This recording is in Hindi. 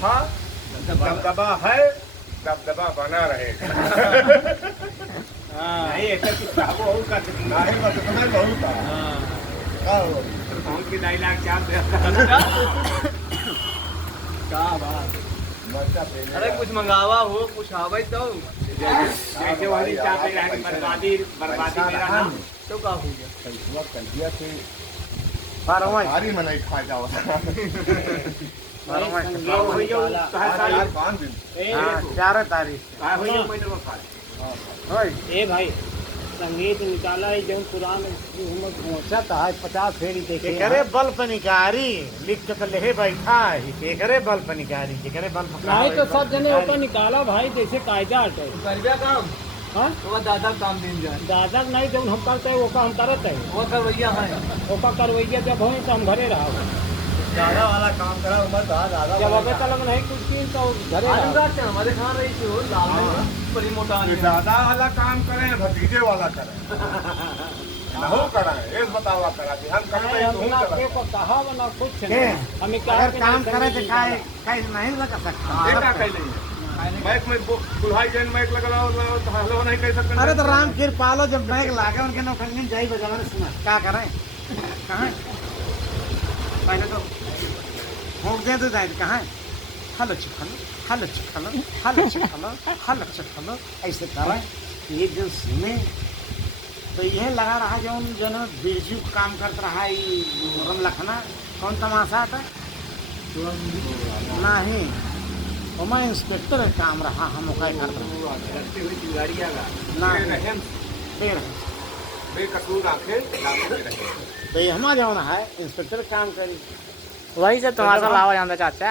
था, दबदबा है, दबदबा बना रहेगा। नहीं ऐसा किस्सा वो कर नहीं बस इतना ही बहुत था। कौन की डायलॉग क्या क्या बात। मरचा पीने अरे कुछ मंगावा हो कुछ आवे तो जैसे वाली चाह पे जाके बर्बादी बर्बादी मेरा नाम तो का हो गया कलुआ कलिया से बारहवां सारी मलाई खा जाओ। लोग हो जाओ यार 5 दिन 4 तारीख हो जाओ महीने में खा ए भाई संगीत निकाला है जब पुरान पहुंचा था 50 फेरी देखे करे बल पनिकारी लिख के तो ले बैठा है के करे बल पनिकारी के करे बल नहीं तो सब जने ऊपर निकाला भाई जैसे कायदा हटे करबिया काम हाँ वो दादा काम दिन जाए दादा नहीं जब हम करते हैं वो का हम करते हैं वो करवैया है वो का करवैया जब हो तो हम घरे रहो दादा वाला काम करा उम्र दादा जब अबे तलक नहीं कुछ की तो घरे रहो रात से हमारे खान रही थी वो लाल में बड़ी मोटा दादा वाला काम करें भतीजे वाला करें। नहीं कराएं एक बतावा करा कि हम करते हैं तो हम ना हम के करें। कहा ना कुछ के? नहीं हमें क्या अगर काम करे तो काय नहीं लगा सकता ये क्या कह रही है? मैक में बुढ़ाई जैन मैक लगाओ तो हेलो नहीं कह सकते। अरे तो राम फिर पालो जब बैग लागे उनके नौकरी जाई बजावा सुना क्या करें कहाँ पहले तो भोग दे तो जाए कहाँ हलो चिखलो हलो चिखलो हलो चिखलो हलो चिखलो ऐसे करें एक दिन सुने तो यह लगा रहा जो जन बिरजू काम करता रहा मुरम लखना कौन तमाशा था नहीं वो मैं इंस्पेक्टर काम रहा हम क्या करता नहीं फिर बेकसूर आंखें तो ये हमारा जो है इंस्पेक्टर काम करी वही से तुम्हारा लावा जाता चाचा